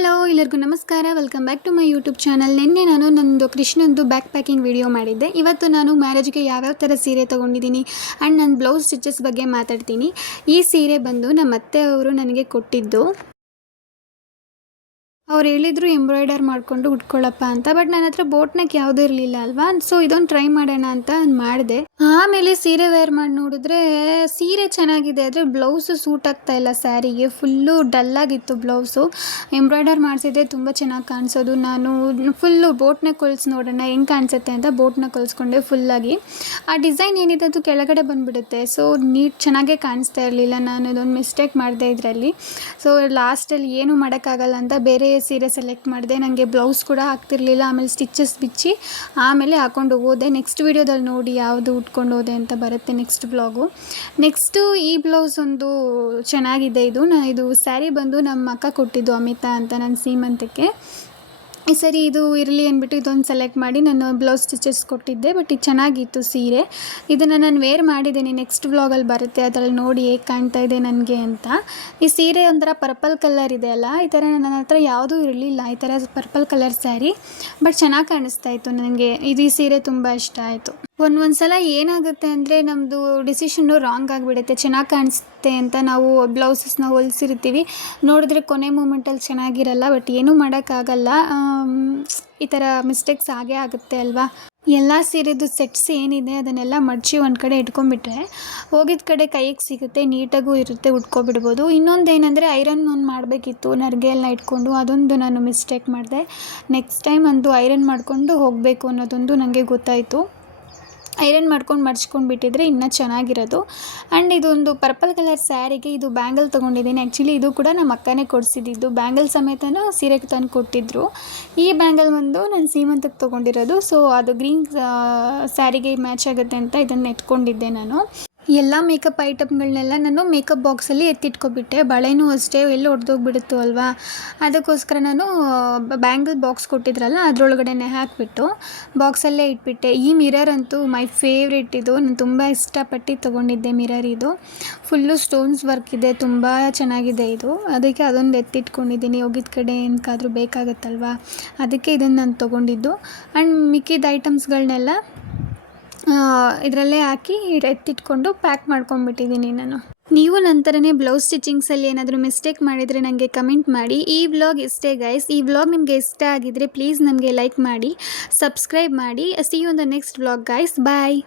Hello ಎಲ್ಲರಿಗೂ ನಮಸ್ಕಾರ. Welcome back to my YouTube channel. ನಿನ್ನೆ ನಾನು ನಂದು ಕೃಷ್ಣಂದು ಬ್ಯಾಕ್ ಪ್ಯಾಕಿಂಗ್ ವಿಡಿಯೋ ಮಾಡಿದ್ದೆ. ಇವತ್ತು ನಾನು ಮ್ಯಾರೇಜ್ಗೆ ಯಾವ್ಯಾವ ಥರ ಸೀರೆ ತೊಗೊಂಡಿದ್ದೀನಿ ಆ್ಯಂಡ್ ನನ್ನ ಬ್ಲೌಸ್ ಸ್ಟಿಚಸ್ ಬಗ್ಗೆ ಮಾತಾಡ್ತೀನಿ. ಈ ಸೀರೆ ಬಂದು ನಮ್ಮ ಅತ್ತೆ ಅವರು ನನಗೆ ಕೊಟ್ಟಿದ್ದು. ಅವ್ರು ಹೇಳಿದ್ರು ಎಂಬ್ರಾಯ್ಡರ್ ಮಾಡಿಕೊಂಡು ಉಟ್ಕೊಳ್ಳಪ್ಪ ಅಂತ. ಬಟ್ ನನ್ನ ಹತ್ರ ಬೋಟ್ ನೆಕ್ ಯಾವುದೂ ಇರಲಿಲ್ಲ ಅಲ್ವಾ. ಸೊ ಇದೊಂದು ಟ್ರೈ ಮಾಡೋಣ ಅಂತ ಮಾಡಿದೆ. ಆಮೇಲೆ ಸೀರೆ ವೇರ್ ಮಾಡಿ ನೋಡಿದ್ರೆ ಸೀರೆ ಚೆನ್ನಾಗಿದೆ, ಆದರೆ ಬ್ಲೌಸು ಸೂಟ್ ಆಗ್ತಾ ಇಲ್ಲ ಸ್ಯಾರಿಗೆ. ಫುಲ್ಲು ಡಲ್ಲಾಗಿತ್ತು ಬ್ಲೌಸು. ಎಂಬ್ರಾಯ್ಡರ್ ಮಾಡಿಸಿದ್ರೆ ತುಂಬ ಚೆನ್ನಾಗಿ ಕಾಣಿಸೋದು. ನಾನು ಫುಲ್ಲು ಬೋಟ್ ನೆಕ್ ಹೊಲ್ಸಿ ನೋಡೋಣ ಹೆಂಗೆ ಕಾಣಿಸುತ್ತೆ ಅಂತ ಬೋಟ್ ನೆಕ್ ಹೊಲ್ಸ್ಕೊಂಡೆ ಫುಲ್ಲಾಗಿ. ಆ ಡಿಸೈನ್ ಏನಿದೆ ಅದು ಕೆಳಗಡೆ ಬಂದುಬಿಡುತ್ತೆ. ಸೊ ಚೆನ್ನಾಗೇ ಕಾಣಿಸ್ತಾ ಇರಲಿಲ್ಲ. ನಾನು ಇದೊಂದು ಮಿಸ್ಟೇಕ್ ಮಾಡಿದೆ ಇದರಲ್ಲಿ. ಸೊ ಲಾಸ್ಟಲ್ಲಿ ಏನೂ ಮಾಡೋಕ್ಕಾಗಲ್ಲ ಅಂತ ಬೇರೆ ಸೀರೆ ಸೆಲೆಕ್ಟ್ ಮಾಡಿದೆ. ನನಗೆ ಬ್ಲೌಸ್ ಕೂಡ ಆಗ್ತಿರ್ಲಿಲ್ಲ. ಆಮೇಲೆ ಸ್ಟಿಚಸ್ ಬಿಚ್ಚಿ ಆಮೇಲೆ ಹಾಕೊಂಡು ಹೋದೆ. ನೆಕ್ಸ್ಟ್ ವೀಡಿಯೋದಲ್ಲಿ ನೋಡಿ ಯಾವುದು ಉಟ್ಕೊಂಡು ಹೋದೆ ಅಂತ ಬರುತ್ತೆ ನೆಕ್ಸ್ಟ್ ಬ್ಲಾಗು. ನೆಕ್ಸ್ಟು ಈ ಬ್ಲೌಸ್ ಒಂದು ಚೆನ್ನಾಗಿದೆ. ಇದು ಸ್ಯಾರಿ ಬಂದು ನಮ್ಮ ಅಕ್ಕ ಕೊಟ್ಟಿದ್ದು, ಅಮಿತಾ ಅಂತ, ನನ್ನ ಸೀಮಂತಕ್ಕೆ. ಈ ಸರಿ ಇದು ಇರಲಿ ಅಂದ್ಬಿಟ್ಟು ಇದೊಂದು ಸೆಲೆಕ್ಟ್ ಮಾಡಿ ನಾನು ಬ್ಲೌಸ್ ಸ್ಟಿಚಸ್ ಕೊಟ್ಟಿದ್ದೆ. ಬಟ್ ಇದು ಚೆನ್ನಾಗಿತ್ತು ಸೀರೆ. ಇದನ್ನು ನಾನು ವೇರ್ ಮಾಡಿದ್ದೀನಿ, ನೆಕ್ಸ್ಟ್ ವ್ಲಾಗಲ್ಲಿ ಬರುತ್ತೆ, ಅದರಲ್ಲಿ ನೋಡಿ ಹೇಗೆ ಕಾಣ್ತಾ ಇದೆ ನನಗೆ ಅಂತ. ಈ ಸೀರೆ ಒಂಥರ ಪರ್ಪಲ್ ಕಲರ್ ಇದೆ ಅಲ್ಲ, ಈ ಥರ ನನ್ನ ಹತ್ರ ಯಾವುದೂ ಇರಲಿಲ್ಲ ಈ ಥರ ಪರ್ಪಲ್ ಕಲರ್ ಸ್ಯಾರಿ. ಬಟ್ ಚೆನ್ನಾಗಿ ಕಾಣಿಸ್ತಾ ಇತ್ತು ನನಗೆ. ಈ ಸೀರೆ ತುಂಬ ಇಷ್ಟ ಆಯಿತು. ಒಂದು ಸಲ ಏನಾಗುತ್ತೆ ಅಂದರೆ ನಮ್ಮದು ಡಿಸಿಷನ್ನು ರಾಂಗ್ ಆಗಿಬಿಡುತ್ತೆ. ಚೆನ್ನಾಗಿ ಕಾಣಿಸುತ್ತೆ ಅಂತ ನಾವು ಬ್ಲೌಸಸ್ನ ಹೊಲಿಸಿರ್ತೀವಿ, ನೋಡಿದ್ರೆ ಕೊನೆ ಮೂಮೆಂಟಲ್ಲಿ ಚೆನ್ನಾಗಿರಲ್ಲ. ಬಟ್ ಏನೂ ಮಾಡೋಕ್ಕಾಗಲ್ಲ, ಈ ಥರ ಮಿಸ್ಟೇಕ್ಸ್ ಆಗೇ ಆಗುತ್ತೆ ಅಲ್ವಾ. ಎಲ್ಲ ಸೀರೆದು ಸೆಟ್ಸ್ ಏನಿದೆ ಅದನ್ನೆಲ್ಲ ಮಡಚಿ ಒಂದು ಕಡೆ ಇಟ್ಕೊಂಡ್ಬಿಟ್ರೆ ಹೋಗಿದ್ದ ಕಡೆ ಕೈಗೆ ಸಿಗುತ್ತೆ, ನೀಟಾಗೂ ಇರುತ್ತೆ, ಉಟ್ಕೊಬಿಡ್ಬೋದು. ಇನ್ನೊಂದು ಏನಂದರೆ ಐರನ್ ಒಂದು ಮಾಡಬೇಕಿತ್ತು ನರ್ಗೆ ಎಲ್ಲ ಇಟ್ಕೊಂಡು, ಅದೊಂದು ನಾನು ಮಿಸ್ಟೇಕ್ ಮಾಡಿದೆ. ನೆಕ್ಸ್ಟ್ ಟೈಮ್ ಒಂದು ಐರನ್ ಮಾಡಿಕೊಂಡು ಹೋಗಬೇಕು ಅನ್ನೋದೊಂದು ನನಗೆ ಗೊತ್ತಾಯಿತು. ಐರನ್ ಮಾಡ್ಕೊಂಡು ಮಡ್ಚ್ಕೊಂಡು ಬಿಟ್ಟಿದ್ರೆ ಇನ್ನೂ ಚೆನ್ನಾಗಿರೋದು. ಆ್ಯಂಡ್ ಇದೊಂದು ಪರ್ಪಲ್ ಕಲರ್ ಸ್ಯಾರಿಗೆ ಇದು ಬ್ಯಾಂಗಲ್ ತೊಗೊಂಡಿದ್ದೀನಿ. ಆ್ಯಕ್ಚುಲಿ ಇದು ಕೂಡ ನಮ್ಮ ಅಕ್ಕನೇ ಕೊಡಿಸಿದ್ದು, ಬ್ಯಾಂಗಲ್ ಸಮೇತನೂ ಸೀರೆಗೆ ತಂದು ಕೊಟ್ಟಿದ್ದರು. ಈ ಬ್ಯಾಂಗಲ್ ಒಂದು ನಾನು ಸೀಮಂತಕ್ಕೆ ತೊಗೊಂಡಿರೋದು. ಸೊ ಅದು ಗ್ರೀನ್ ಸ್ಯಾರಿಗೆ ಮ್ಯಾಚ್ ಆಗುತ್ತೆ ಅಂತ ಇದನ್ನು ಎತ್ಕೊಂಡಿದ್ದೆ ನಾನು. ಎಲ್ಲ ಮೇಕಪ್ ಐಟಮ್ಗಳನ್ನೆಲ್ಲ ನಾನು ಮೇಕಪ್ ಬಾಕ್ಸಲ್ಲಿ ಎತ್ತಿಟ್ಕೊಬಿಟ್ಟೆ. ಬಳೆನೂ ಅಷ್ಟೇ ಎಲ್ಲಿ ಹೊಡೆದೋಗ್ಬಿಡುತ್ತೋ ಅಲ್ವಾ, ಅದಕ್ಕೋಸ್ಕರ ನಾನು ಬ್ಯಾಂಗಲ್ ಬಾಕ್ಸ್ ಕೊಟ್ಟಿದ್ರಲ್ಲ ಅದರೊಳಗಡೆ ಹಾಕಿಬಿಟ್ಟು ಬಾಕ್ಸಲ್ಲೇ ಇಟ್ಬಿಟ್ಟೆ. ಈ ಮಿರರ್ ಅಂತೂ ಮೈ ಫೇವ್ರೆಟ್. ಇದು ನಾನು ತುಂಬ ಇಷ್ಟಪಟ್ಟು ತೊಗೊಂಡಿದ್ದೆ ಮಿರರ್. ಇದು ಫುಲ್ಲು ಸ್ಟೋನ್ಸ್ ವರ್ಕ್ ಇದೆ, ತುಂಬ ಚೆನ್ನಾಗಿದೆ ಇದು. ಅದಕ್ಕೆ ಅದೊಂದು ಎತ್ತಿಟ್ಕೊಂಡಿದ್ದೀನಿ, ಹೋಗಿದ್ದ ಕಡೆ ಏನಕ್ಕಾದರೂ ಬೇಕಾಗುತ್ತಲ್ವ, ಅದಕ್ಕೆ ಇದನ್ನು ನಾನು ತೊಗೊಂಡಿದ್ದು. ಆ್ಯಂಡ್ ಮಿಕ್ಕಿದ ಐಟಮ್ಸ್ಗಳನ್ನೆಲ್ಲ ಇದರಲ್ಲೇ ಹಾಕಿ ಎತ್ತಿಟ್ಕೊಂಡು ಪ್ಯಾಕ್ ಮಾಡ್ಕೊಂಡ್ಬಿಟ್ಟಿದ್ದೀನಿ ನಾನು. ನೀವು ನಂತರನೇ ಬ್ಲೌಸ್ ಸ್ಟಿಚಿಂಗ್ಸಲ್ಲಿ ಏನಾದರೂ ಮಿಸ್ಟೇಕ್ ಮಾಡಿದರೆ ನನಗೆ ಕಮೆಂಟ್ ಮಾಡಿ. ಈ ವ್ಲಾಗ್ ಇಷ್ಟೇ ಗೈಸ್. ಈ ವ್ಲಾಗ್ ನಿಮಗೆ ಇಷ್ಟ ಆಗಿದ್ದರೆ ಪ್ಲೀಸ್ ನಮಗೆ ಲೈಕ್ ಮಾಡಿ, ಸಬ್ಸ್ಕ್ರೈಬ್ ಮಾಡಿ. See you in the next vlog guys. Bye.